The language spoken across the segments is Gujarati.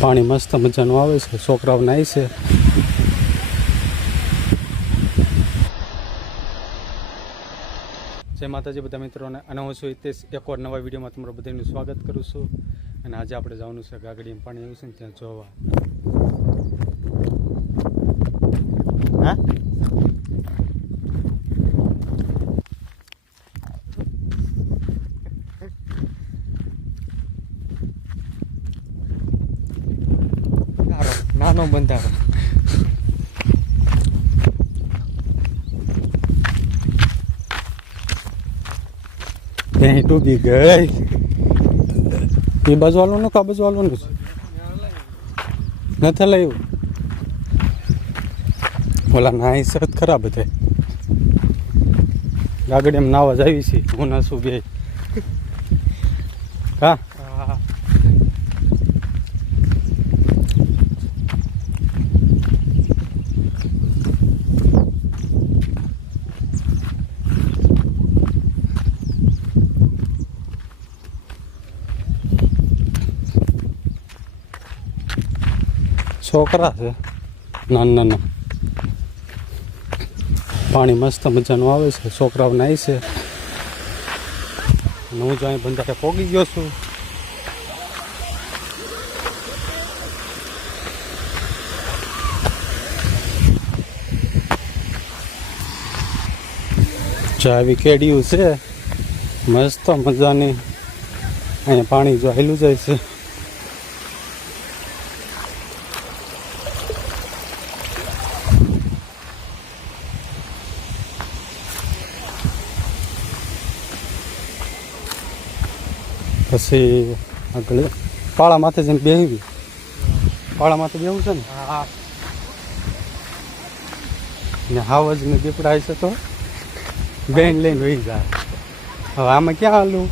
પાણી મસ્ત મજાનું આવે છે, છોકરાઓ નાય છે. જય માતાજી બધા મિત્રોને, અને હું છું હિતેશ. એક વાર નવા વિડીયોમાં તમારું બધાનું સ્વાગત કરું છું. અને આજે આપણે જવાનું છે ગાગડીમાં પાણી આવ્યું છે ને ત્યાં જોવા. હા નાનો બંધારો ત્યાં ડૂબી ગઈ. એ બાજુ વાળું આ બાજુ વાળું નથી લાવ્યું. ઓલા નાઈ સરત ખરાબ હતા. ગાગડી એમ નાવા જ આવી છે. હું નાસું બે હા છોકરા છે નાના નાના. પાણી મસ્ત મજાનું આવે છે, છોકરાઓ નાય છે. અને હું જો અહીં બંધારે પોગી ગયો છું. જો આવી કેડિયું છે મસ્ત મજાની. અહીંયા પાણી જો હાલ્યું જાય છે. પછી આગળ પાળા માથે જઈને બેહવી. પાળા માથે બેહવું છે ને હાવજ ને દીપડા છે તો બેન લઈને વહી જાય. હવે આમાં ક્યાં હાલું?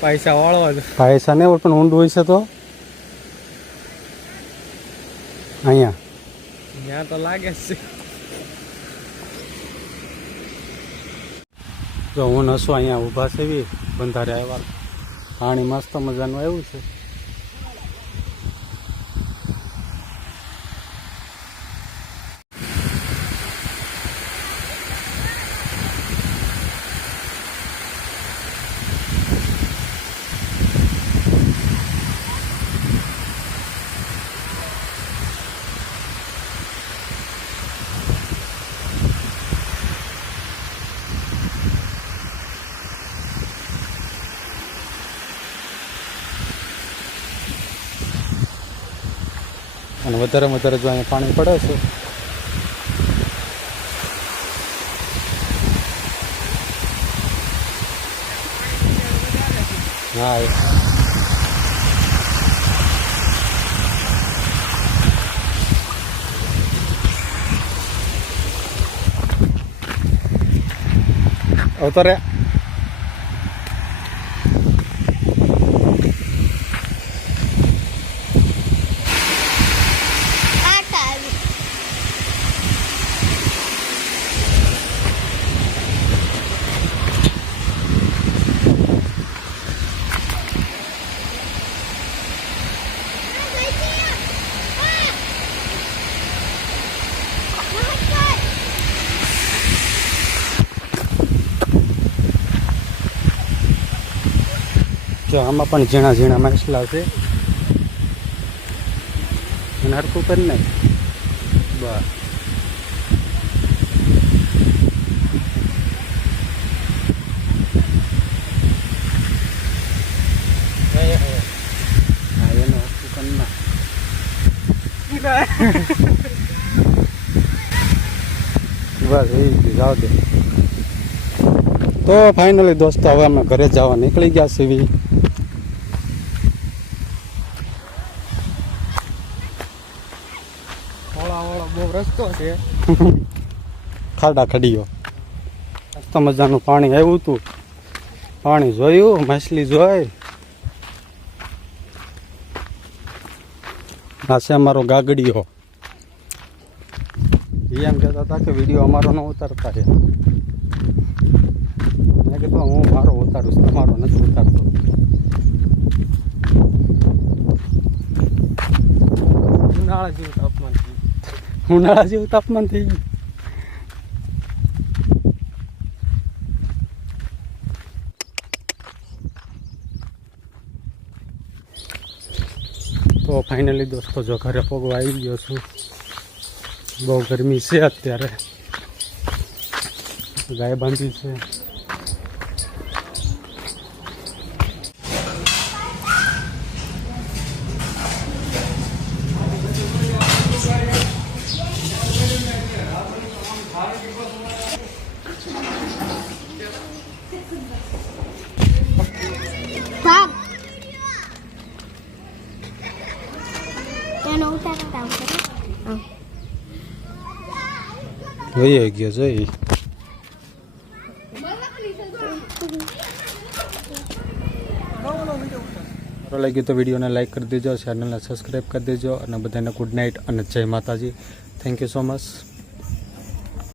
પૈસા વાળવા પૈસા ને પણ ઊંડું હોય છે તો અહીંયા ત્યાં તો લાગે છે. જો હું નસો અહીંયા ઊભા છે બી બંધારે આવ્યા. પાણી મસ્ત મજાનું આવ્યું છે. અને વધારે વધારે જો અહીંયા પાણી પડે છે. હા અવતરે જો આમાં પણ ઝીણા ઝીણા માછલા છે. અને હરખું કરી નાખ બસ. હા એનું હરખું કરી નાખ. બસ એ જાવ દે. તો ફાઇનલી દોસ્તો હવે અમે ઘરે જવા નીકળી ગયા છીએ. બહુ રસ્તો છે. ખાડા ખડીયો મસ્ત મજાનું પાણી આવ્યું હતું. પાણી જોયું, માછલી જોઈ. આ છે અમારો ગાગડીયો. એમ કહેતા હતા કે વિડીયો અમારો ન ઉતારતા છે. મેં કીધું હું મારો ઉતારું છું, તમારો નથી ઉતારતો. ઉનાળા જેવું તાપમાન થયું. ઉનાળા જેવું તાપમાન થઈ ગયું. તો ફાઇનલી દોસ્તો જો ઘરે પગવા આવી ગયો છું. બહુ ગરમી છે અત્યારે. ગાય બાંધી છે. Bang. Yang nấu ta tahu kan? વહી ગયો જઈ. સારો લાગ્યું તો વિડીયોને લાઈક કરી દેજો, ચેનલને સબસ્ક્રાઈબ કરી દેજો અને બધાને ગુડ નાઇટ અને જય માતાજી. Thank you so much.